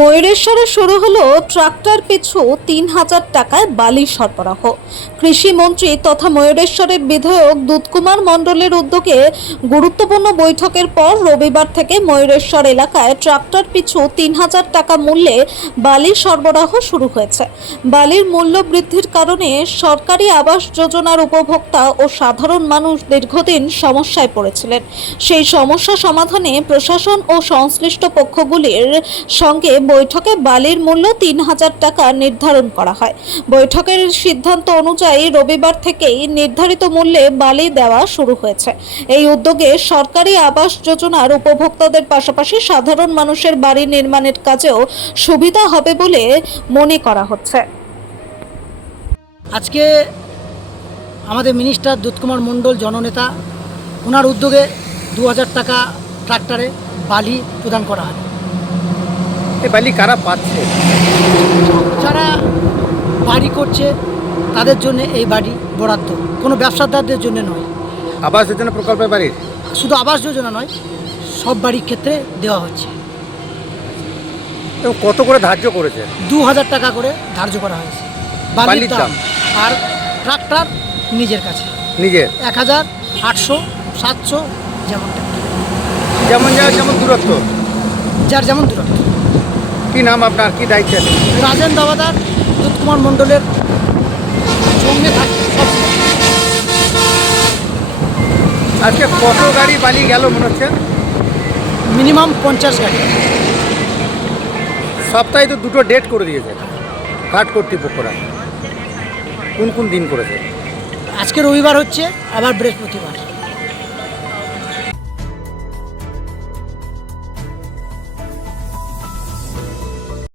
ময়ূরেশ্বরে শুরু হলো ট্রাক্টর পিছু ৩,০০০ টাকায় বালি সরবরাহ। কৃষিমন্ত্রী তথা ময়ূরেশ্বরের বিধায়ক দুধকুমার মণ্ডলের উদ্যোগে গুরুত্বপূর্ণ বৈঠকের পর রবিবার থেকে ময়ূরেশ্বর এলাকায় ট্রাক্টর পিছু ৩,০০০ টাকা মূল্যে বালি সরবরাহ শুরু হয়েছে। বালির মূল্য বৃদ্ধির কারণে সরকারি আবাস যোজনার উপভোক্তা ও সাধারণ মানুষ দীর্ঘদিন সমস্যায় পড়েছিলেন। সেই সমস্যা সমাধানে প্রশাসন ও সংশ্লিষ্ট পক্ষগুলির সঙ্গে বৈঠকে বালির মূল্য ৩,০০০ টাকা নির্ধারণ করা হয়। বৈঠকের সিদ্ধান্ত অনুযায়ী রবিবার থেকেই নির্ধারিত মূল্যে বালি দেওয়া শুরু হয়েছে। এই উদ্যোগে সরকারি আবাস যোজনার উপভোক্তাদের পাশাপাশি সাধারণ মানুষের বাড়ি নির্মাণের কাজেও সুবিধা হবে বলে মনে করা হচ্ছে। আজকে আমাদের মিনিস্টার দুধকুমার মণ্ডল জননেতা ওনার উদ্যোগে ২,০০০ টাকা ট্রাক্টরে বালি প্রদান করা হয়। এই বালি কারা পাচ্ছে? যারা বাড়ি করছে তাদের জন্য এই বাড়ি বরাদ্দ, কোনো ব্যবসাদারদের জন্য নয়। আবাস যোজনা প্রকল্পের বাড়ির শুধু আবাস যোজনা নয়, সব বাড়ির ক্ষেত্রে দেওয়া হচ্ছে। এবং কত করে ধার্য করেছে? ২,০০০ টাকা করে ধার্য করা হয়েছে বালির দাম। আর ট্রাক্টর নিজের কাছে নিজের ১,০০০, ৮০০, ৭০০ যেমনটা, যেমন দূরত্ব, যার যেমন দূরত্ব। কি নাম আপনার, কি দায়িত্ব আছে? রাজেন দাবাদার দুধকুমার মণ্ডলের সঙ্গে থাকে সব। আজকে কত গাড়ি বালি গেল মনে হচ্ছে? মিনিমাম ৫০ গাড়ি। সপ্তাহে তো দুটো ডেট করে দিয়েছে ঘাট কর্তৃপক্ষরা। কোন কোন দিন করেছে? আজকে রবিবার হচ্ছে, আবার বৃহস্পতিবার।